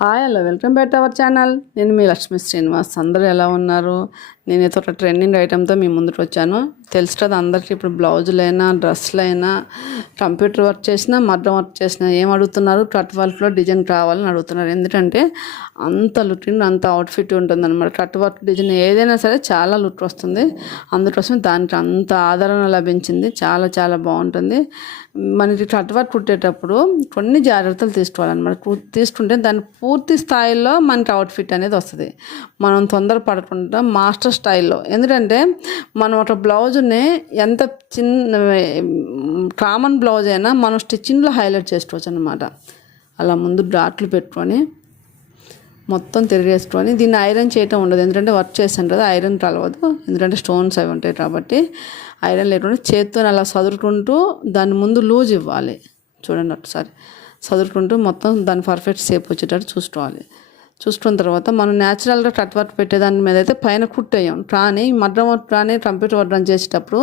Hi hello welcome back to our channel నేను మీ లక్ష్మీ శ్రీనివాస్. అందరూ ఎలా ఉన్నారు? నేనైతే ఒక ట్రెండింగ్ ఐటెంతో మీ ముందుకు వచ్చాను. తెలుస్తుంది అందరికీ ఇప్పుడు బ్లౌజులైనా డ్రెస్సులైనా కంప్యూటర్ వర్క్ చేసినా మగ్గం వర్క్ చేసినా ఏం అడుగుతున్నారు? కట్ వర్క్లో డిజైన్ కావాలని అడుగుతున్నారు. ఎందుకంటే అంత లుకింగ్ అంత అవుట్ఫిట్ ఉంటుంది అనమాట కట్ వర్క్ డిజైన్ ఏదైనా సరే చాలా లుక్ వస్తుంది. అందుకోసం దానికి అంత ఆదరణ లభించింది. చాలా చాలా బాగుంటుంది. మనకి కట్ వర్క్ కుట్టేటప్పుడు కొన్ని జాగ్రత్తలు తీసుకోవాలన్నమాట. తీసుకుంటే దాని పూర్తి స్థాయిలో మనకి అవుట్ఫిట్ అనేది వస్తుంది. మనం తొందర పడకుండా మాస్టర్ స్టైల్లో. ఎందుకంటే మనం ఒక బ్లౌజ్ని ఎంత చిన్న కామన్ బ్లౌజ్ అయినా మనం స్టిచ్చింగ్లో హైలైట్ చేసుకోవచ్చు అనమాట అలా ముందు డాట్లు పెట్టుకొని మొత్తం తిరిగేసుకొని దీన్ని ఐరన్ చేయటం ఉండదు. ఎందుకంటే వర్క్ చేసాను కదా ఐరన్ కలవదు ఎందుకంటే స్టోన్స్ అవి ఉంటాయి కాబట్టి ఐరన్ లేకుండా చేత్తో అలా సదురుకుంటూ దాని ముందు లూజ్ ఇవ్వాలి. చూడండి ఒకసారి. సదురుకుంటూ మొత్తం దాని పర్ఫెక్ట్ షేప్ వచ్చేటట్టు చూసుకోవాలి. చూసుకున్న తర్వాత మనం న్యాచురల్గా కట్ వర్క్ పెట్టేదాని మీద అయితే పైన కుట్టేయం. కానీ మడ్రం వర్క్ కానీ కంప్యూటర్ వర్క్ చేసేటప్పుడు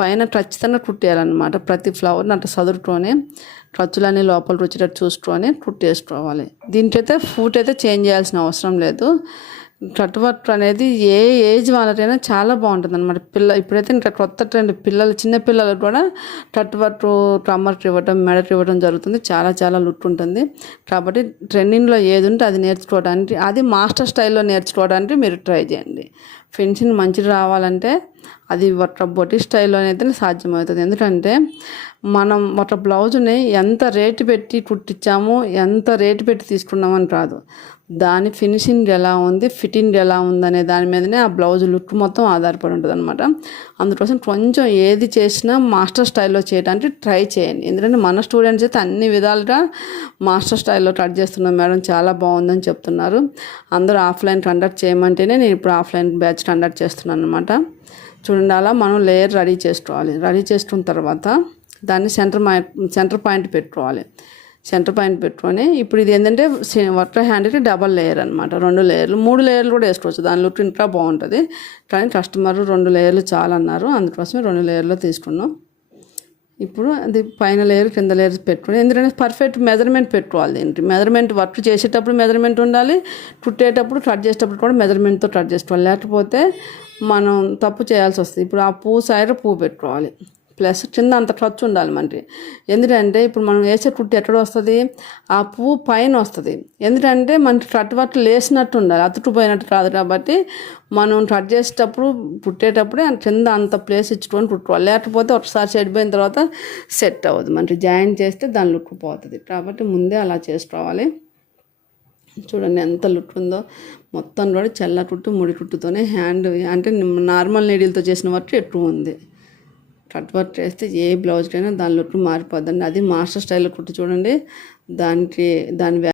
పైన ఖచ్చితంగా కుట్టేయాలన్నమాట. ప్రతి ఫ్లవర్ని అట్లా చదువుకొని ఖర్చులన్నీ లోపల వచ్చేటట్టు చూసుకొని కుట్టేసుకోవాలి. దీనికైతే ఫూట్ అయితే చేంజ్ చేయాల్సిన అవసరం లేదు. కట్ వర్క్ అనేది ఏ ఏజ్ వాళ్ళకైనా చాలా బాగుంటుంది అనమాట పిల్ల ఇప్పుడైతే ఇంకా కొత్త ట్రెండ్ పిల్లలు చిన్నపిల్లలకు కూడా కట్ వర్క్ కమ్మర్కి ఇవ్వడం మెడకి ఇవ్వడం జరుగుతుంది. చాలా చాలా లుక్ ఉంటుంది. కాబట్టి ట్రెండింగ్లో ఏది ఉంటే అది నేర్చుకోవడానికి అది మాస్టర్ స్టైల్లో నేర్చుకోవడానికి మీరు ట్రై చేయండి. ఫినిషింగ్ మంచిగా రావాలంటే అది ఒక బొటి స్టైల్లోనైతేనే సాధ్యమవుతుంది. ఎందుకంటే మనం ఒక బ్లౌజ్ని ఎంత రేటు పెట్టి కుట్టించాము ఎంత రేటు పెట్టి తీసుకున్నామని కాదు దాని ఫినిషింగ్ ఎలా ఉంది ఫిట్టింగ్ ఎలా ఉందనే దాని మీదనే ఆ బ్లౌజ్ లుక్ మొత్తం ఆధారపడి ఉంటుంది అనమాట అందుకోసం కొంచెం ఏది చేసినా మాస్టర్ స్టైల్లో చేయడానికి ట్రై చేయండి. ఎందుకంటే మన స్టూడెంట్స్ అయితే అన్ని విధాలుగా మాస్టర్ స్టైల్లో కట్ చేస్తున్నాం మేడం చాలా బాగుందని చెప్తున్నారు. అందరూ ఆఫ్లైన్ కండక్ట్ చేయమంటేనే నేను ఇప్పుడు ఆఫ్లైన్ బ్యాచ్ కండక్ట్ చేస్తున్నాను అనమాట చూడండి అలా మనం లేయర్ రెడీ చేసుకోవాలి. రెడీ చేసుకున్న తర్వాత దాన్ని సెంటర్ సెంటర్ పాయింట్ పెట్టుకోవాలి. సెంటర్ పాయింట్ పెట్టుకొని ఇప్పుడు ఇది ఏంటంటే వర్క్ హ్యాండ్కి డబల్ లేయర్ అనమాట రెండు లేయర్లు మూడు లేయర్లు కూడా వేసుకోవచ్చు. దాని లుక్ ఇంకా బాగుంటుంది. కానీ కస్టమర్ రెండు లేయర్లు చాలన్నారు. అందుకోసమే రెండు లేయర్లు తీసుకున్నాం. ఇప్పుడు అది పైన లేయర్ కింద లేయర్ పెట్టుకుని ఎందుకంటే పర్ఫెక్ట్ మెజర్మెంట్ పెట్టుకోవాలి దీనికి. మెజర్మెంట్ వర్క్ చేసేటప్పుడు మెజర్మెంట్ ఉండాలి కుట్టేటప్పుడు కట్ చేసేటప్పుడు కూడా మెజర్మెంట్తో కట్ చేసుకోవాలి. లేకపోతే మనం తప్పు చేయాల్సి వస్తుంది. ఇప్పుడు ఆ పువ్వు సైడ్ పువ్వు పెట్టుకోవాలి. ప్లస్ కింద అంత ఖర్చు ఉండాలి మనకి ఎందుకంటే ఇప్పుడు మనం వేసే కుట్టి ఎక్కడ వస్తుంది? ఆ పువ్వు పైన వస్తుంది. ఎందుకంటే మనకి కట్ వర్క్ లేసినట్టు ఉండాలి. అతుకుపోయినట్టు కాదు కాబట్టి మనం కట్ చేసేటప్పుడు పుట్టేటప్పుడే కింద అంత ప్లేస్ ఇచ్చుకొని కుట్టుకోవాలి. లేకపోతే ఒకసారి చెడిపోయిన తర్వాత సెట్ అవ్వదు. మనకి జాయిన్ చేస్తే దాని లుక్ పోతుంది. కాబట్టి ముందే అలా చేసుకోవాలి చూడండి ఎంత లుక్ ఉందో. మొత్తం కూడా చల్ల కుట్టు ముడి కుట్టుతోనే హ్యాండ్ అంటే నార్మల్ నీడిల్తో చేసిన వర్క్ ఎక్కువ ఉంది. కట్ వర్క్ చేస్తే ఏ బ్లౌజ్కైనా దాని లుక్ మారిపోద్దండి. అది మాస్టర్ స్టైల్లో కుట్టి చూడండి. దానికి దాని